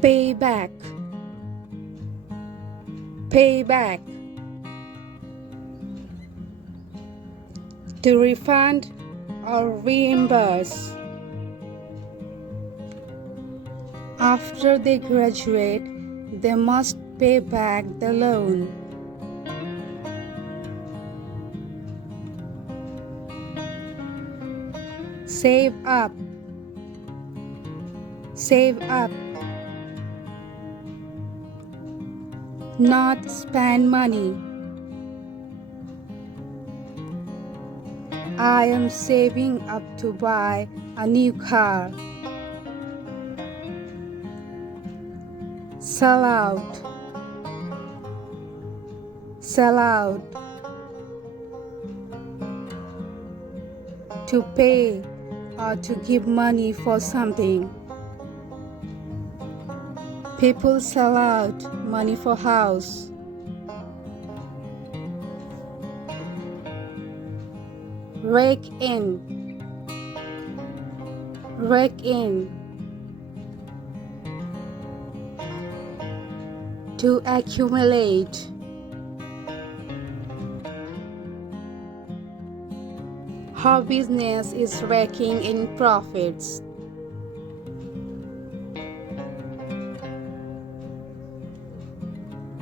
Pay back. Pay back. To refund or reimburse. After they graduate, they must pay back the loan. Save up. Save up. Not spend money. I am saving up to buy a new car. Sell out. Sell out. To pay or to give money for something. People sell out money for house. Rake in. Rake in. To accumulate. Her business is raking in profits.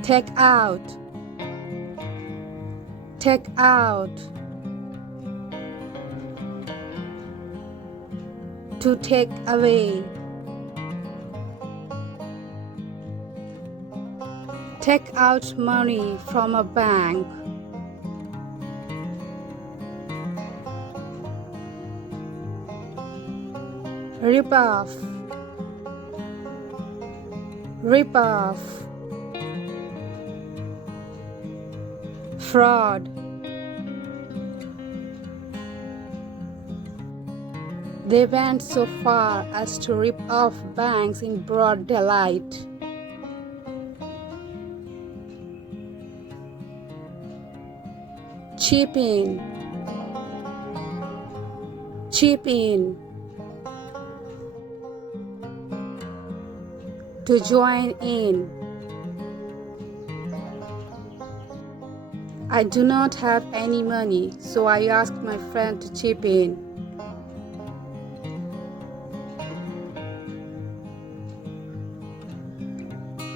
Take out. Take out. To take away. Take out money from a bank. Rip off. Rip off. Fraud. They went so far as to rip off banks in broad daylight. Chip in. Chip in. To join in. I do not have any money, so I asked my friend to chip in.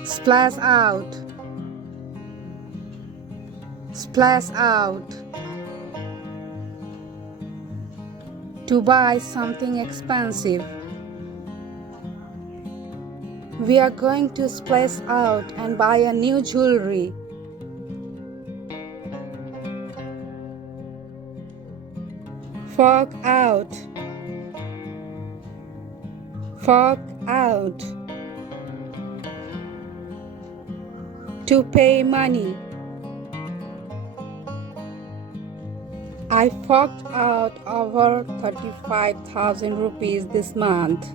Splash out. Splash out. To buy something expensive. We are going to splash out and buy a new jewelry. Fork out. Fork out. To pay money. I forked out over 35,000 rupees this month.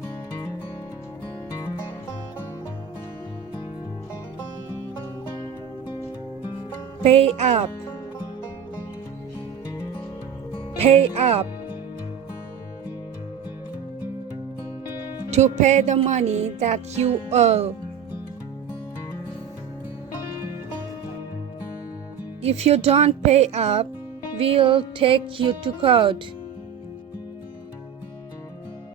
Pay up. Pay up. To pay the money that you owe. If you don't pay up, we'll take you to court.